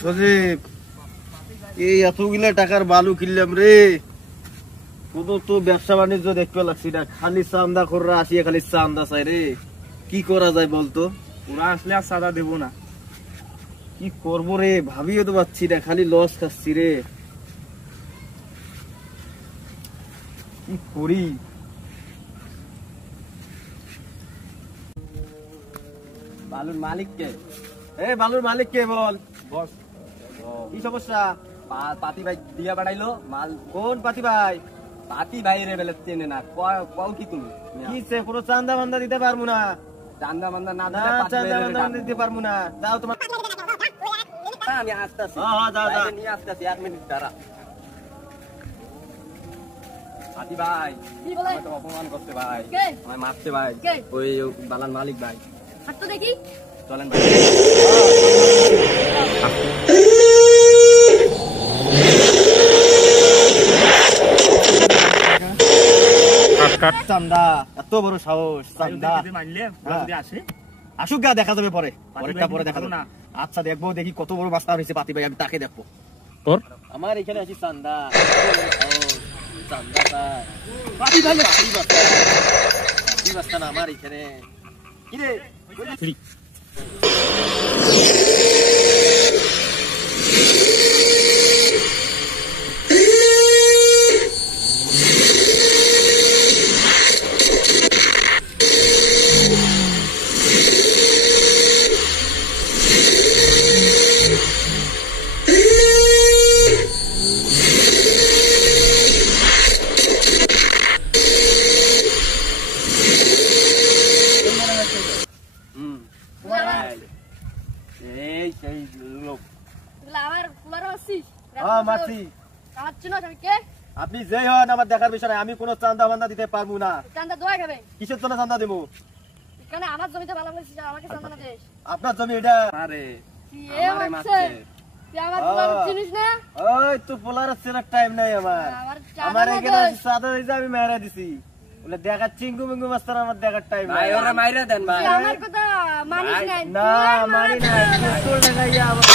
সজীব, এই এতগুলা টাকার বালু কিনলাম রে, কোনো তো ব্যবসা বাণিজ্য দেখতে লাগছি না, খালি চান্দা খোররা আসিয়া খালি চান্দা চাই রে। কি করা যায় বলতো? ওরা আসলে আর চাঁদা দেবো না। কি করবো রে, ভাবিও তো পাচ্ছি না, খালি লস খাচ্ছি রে। কি করি? বালুর মালিক কে? বালুর মালিক কে বল? বস কি সমস্যা? পাতি ভাই দিয়া বাড়াইলো মাল। কোন পাতি ভাই? পাতি ভাই রে বেলে চেনে না, কও কি তুমি? কি সে কোনো চান্দা বান্দা দিতে পারবো না? চান্দা মান্দা না না, দিলে পাতি চান্দা ভাইরে বান্দা ডাকবো। দিতে পারবো না। যাও তোমার। আমি আসতেছি। যাও। নিয়ে আসতেছি, 1 মিনিট দাঁড়া। পাতি ভাই আমাকে তো অপমান করতে ভাই, আমায় মারতে ভাই, ওই বালান মালিক ভাই। হাঁটতো দেখি। চলেন ভাই। চান্দা, এত বড় সাহস! চান্দা আসুক গা, দেখা যাবে পরে, পরে দেখা যাবে। আচ্ছা দেখবো, দেখি কত বড় বাস্তা হয়েছে পাতি ভাই, আমি তাকে দেখবো। তোর আমার এখানে আসি চান্দা, চান্দা চাই। পাতি ভাই না, পাতি বাস্তা না আমার এখানে। কিরে এই সেই লোক। আমার কুলারও আসছিস? মারছি। কাঁদছো না তুমি কে? আপনি যেই হন আমার দেখার বিষয় নাই, আমি কোনো চান্দা বান্দা দিতে পারবো না। চান্দা দোয়া খাবে? কিসের জন্য চান্দা দেবো? এখানে আমার জমিতে ভালো বলছিস, আমাকে চান্দা না দিস। আপনার জমি এটা। আরে তুই এ মারছে, তুই আমার কুলার চিনিস না? ওই তো পোলার চেনার টাইম নাই আমার। আমার এখানে চাঁদা দিয়েছে, আমি মেরা দিছি। বলে দেখার চিঙ্গু মিঙ্গু মাস্টার, আমার দেখার টাইম নাই। ভাই ওরে মাইরা দেন ভাই। তুই আমার কথা মানিস নাই। না মানি নাই, পিস্তল লাগাইয়া আমার